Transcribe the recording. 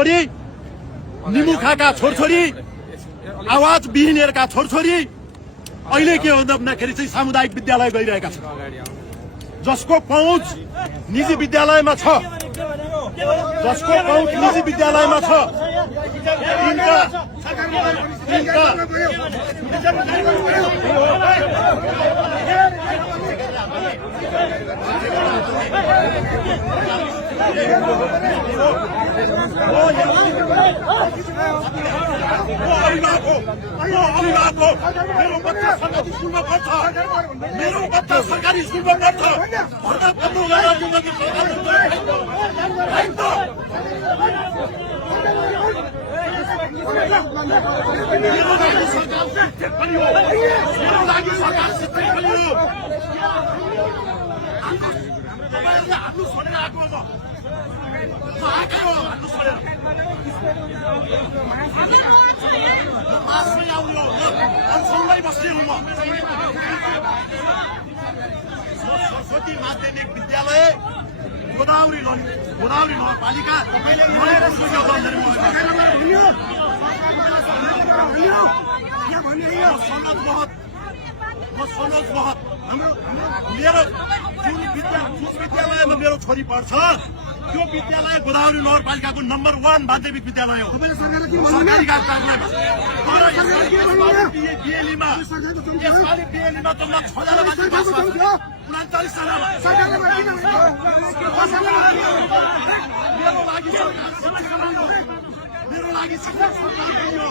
छोरछोरी, निमुखाका छोरछोरी, आवाज विहीनहरूका छोरछोरी अहिले के हो भन्दाखेरि चाहिँ सामुदायिक विद्यालय गइरहेका छन्, जसको पहुँच निजी विद्यालयमा छ, जसको पहुँच निजी विद्यालयमा छ। मेरो बच्चा सरकारी स्कुलमा पढ्छ, मेरो बच्चा सरकारी स्कुलमा पढ्छ। मेरो लागि सरकार शिक्षक बनियो। हाल्नु छोडेर आएको म आएको हाल्नु छोडेर मासमै आउने हो, अनसनमै बस्ने हो म। सरस्वती माध्यमिक विद्यालय गोदावरी नगरपालिका सनोज महत मेरो जुन विद्यालयमा मेरो छोरी पढ्छ त्यो विद्यालय गोदावरी नगरपालिकाको नम्बर 1 माध्यमिक विद्यालय हो। सरकारी कार्यालयमा बिएलीमा त 6 जना मान्छे पास गर्छ, 39 जना। मेरो लागि शिक्षक सरकार बन्यो।